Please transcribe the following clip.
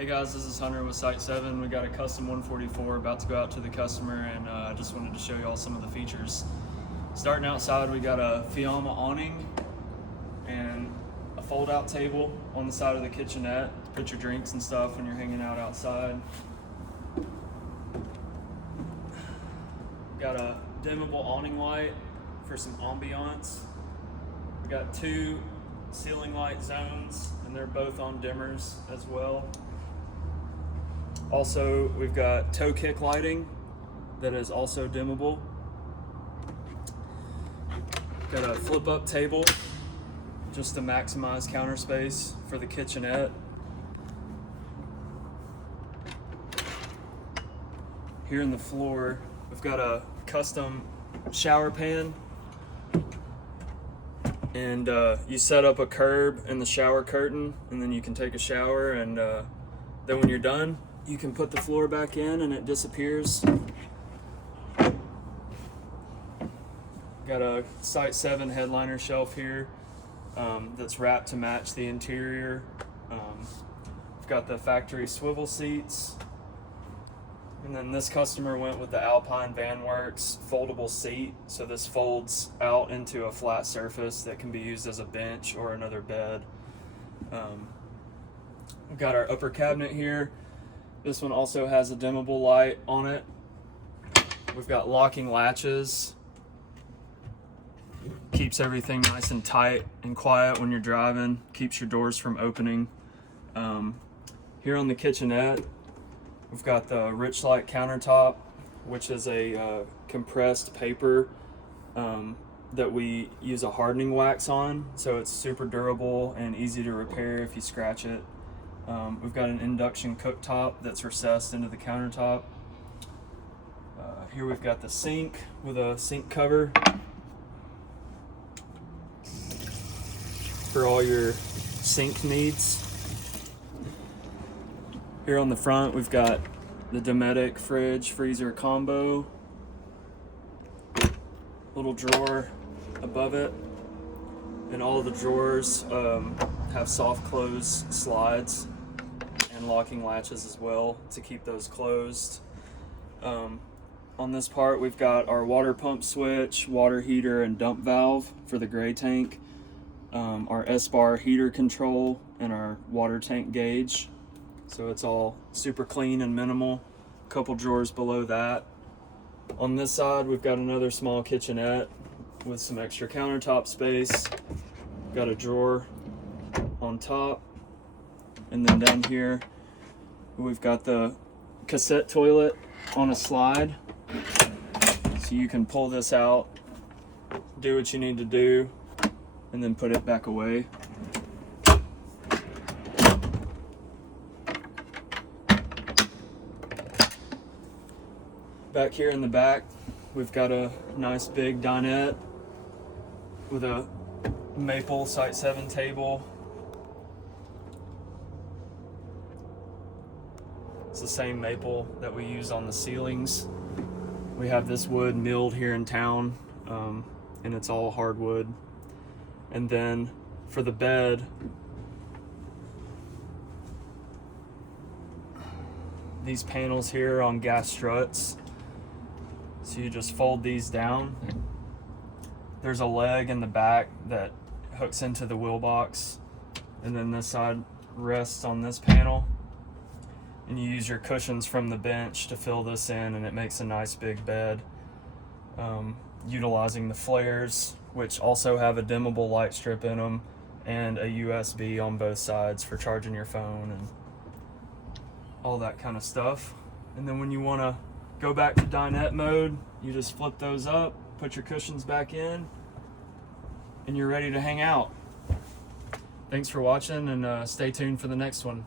Hey guys, this is Hunter with Site 7. We got a custom 144 about to go out to the customer, and I just wanted to show you all some of the features. Starting outside, we got a Fiamma awning and a fold-out table on the side of the kitchenette to put your drinks and stuff when you're hanging out outside. Got a dimmable awning light for some ambiance. We got two ceiling light zones, and they're both on dimmers as well. Also, we've got toe kick lighting that is also dimmable. Got a flip up table just to maximize counter space for the kitchenette. Here in the floor, we've got a custom shower pan, and you set up a curb in the shower curtain, and then you can take a shower, and then when you're done, you can put the floor back in and it disappears. Got a Site 7 headliner shelf here that's wrapped to match the interior. We've got the factory swivel seats. And then this customer went with the Alpine VanWorks foldable seat. So this folds out into a flat surface that can be used as a bench or another bed. We've got our upper cabinet here. This one also has a dimmable light on it. We've got locking latches. Keeps everything nice and tight and quiet when you're driving. Keeps your doors from opening. Here on the kitchenette, we've got the Richlight countertop, which is a compressed paper that we use a hardening wax on. So it's super durable and easy to repair if you scratch it. We've got an induction cooktop that's recessed into the countertop. Here we've got the sink with a sink cover for all your sink needs. Here on the front, we've got the Dometic fridge freezer combo. Little drawer above it, and all of the drawers have soft close slides and locking latches as well to keep those closed. On this part, we've got our water pump switch, water heater, and dump valve for the gray tank, our S-bar heater control, and our water tank gauge. So it's all super clean and minimal. A couple drawers below that. On this side, we've got another small kitchenette with some extra countertop space. Got a drawer on top, and then down here we've got the cassette toilet on a slide, so you can pull this out, do what you need to do, and then put it back away. Back here in the back, we've got a nice big dinette with a maple Site 7 table. It's the same maple that we use on the ceilings. We have this wood milled here in town, and it's all hardwood. And then for the bed, these panels here are on gas struts. So you just fold these down. There's a leg in the back that hooks into the wheel box, and then this side rests on this panel, and you use your cushions from the bench to fill this in, and it makes a nice big bed. Utilizing the flares, which also have a dimmable light strip in them, and a USB on both sides for charging your phone and all that kind of stuff. And then when you want to go back to dinette mode, you just flip those up, put your cushions back in, and you're ready to hang out. Thanks for watching, and stay tuned for the next one.